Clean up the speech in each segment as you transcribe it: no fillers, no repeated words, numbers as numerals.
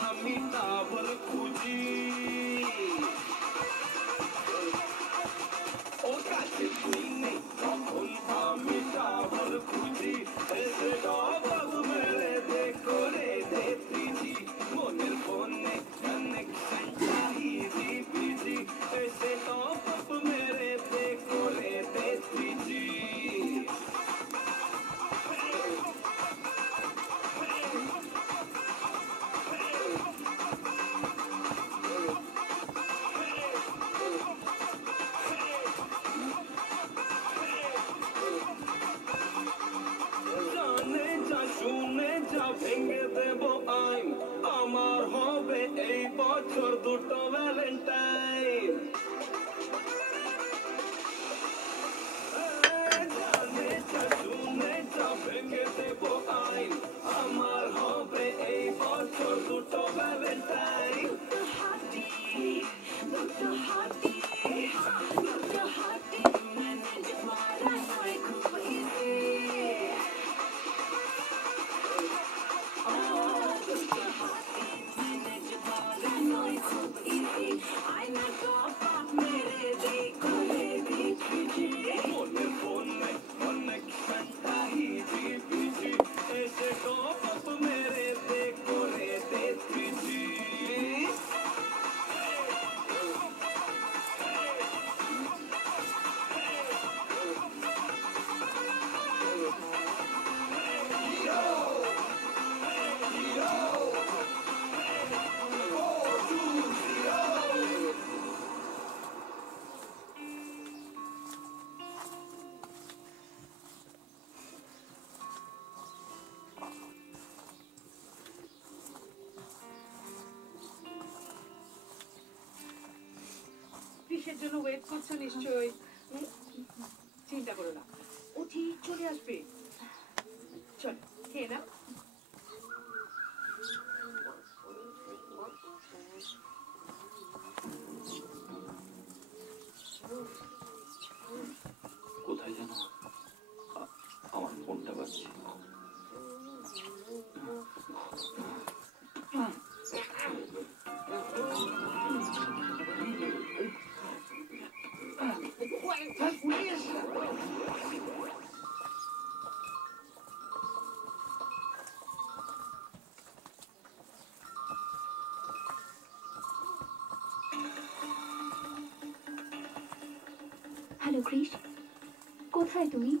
আমি টাবল খুঁজি ও কাছে তুই নেই তখন আমি টাবল খুঁজি এসে ডবল মেরে দে করে দে পিজি মনের ফোনে কানেকশন চাহিদি পিজি এসে ডবল মেরে দে করে দে পিজি শুনে যা ভেঙে দেব আইন আমার হবে এই বছর দুটো ভ্যালেন্টাইন জানে যা শুনে যা ভেঙে দেব আইন আমার হবে এই বছর দুটো ভ্যালেন্টাইন মনের ফোনে কানেকশন চাহিদি পিজি এসে ডবল মেরে দে করে দে পিজি কিসের জন্য ওয়েট করছো নিশ্চয়ই চিন্তা করো না ও ঠিক চলে আসবে চল খেয়ে নাও কোথায় যেন আমার ফোনটা বাজছে হ্যালো ক্রিস, কোথায় তুমি?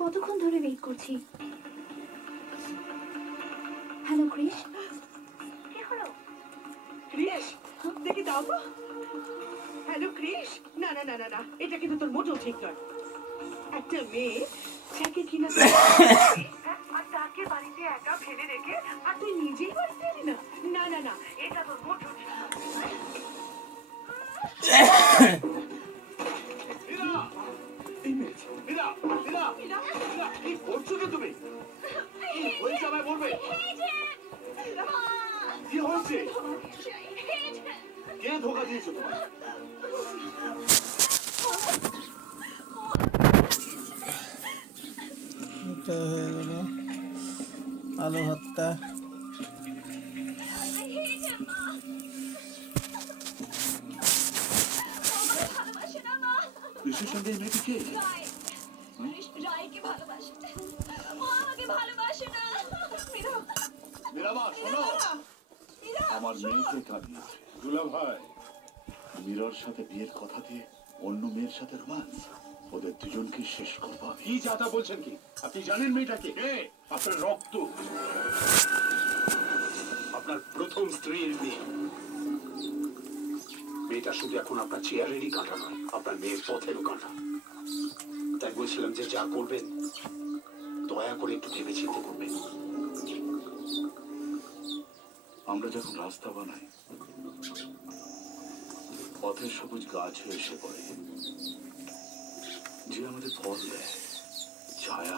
কতক্ষণ ধরে ওয়েট করছি। হ্যালো ক্রিস, কি হলো? ক্রিস দেখি দাও তো হ্যালো ক্রিস না না না না না এটা কিন্তু তোর মোটেও ঠিক নয় একটা মেয়ে যাকে কিনা আর তাকে বাড়িতে একা ফেলে রেখে আর তুই নিজেই বাড়িতে এলি না না না না এটা তোর মোটেও ঠিক নয় কি করছো কি তুমি কি হয়েছে আমায় বলবে কি হয়েছে কে ধোকা দিয়েছে তোমার এটা হয়ে গেল আলু ভর্তা। কৃষির সঙ্গে এই মেয়েটি কে রায়কে ভালোবাসে, ও আমাকে ভালোবাসে না। মীরামা শোনো আমার মেয়েকে কাঁদিয়েছে দুলা ভাই মীরার সাথে বিয়ের কথা দিয়ে অন্য মেয়ের সাথে রোমান্স ওদের দুজনকে শেষ করবো আমি কি যাতা বলছেন কি আপনি জানেন মেয়েটাকে কে আপনার রক্ত আপনার প্রথম স্ত্রীর মেয়ে মেয়েটা শুধু এখন আপনার চেয়ারেরই কাঁটা নয় আপনার মেয়ের পথেরও কাঁটা তাই বলছিলাম যে যা করবেন দয়া করে একটু ভেবে চিন্তে করবেন আমরা যখন রাস্তা বানাই পথের সবুজ গাছ হয়ে এসে পড়ে যে আমাদের ফল দেয় ছায়া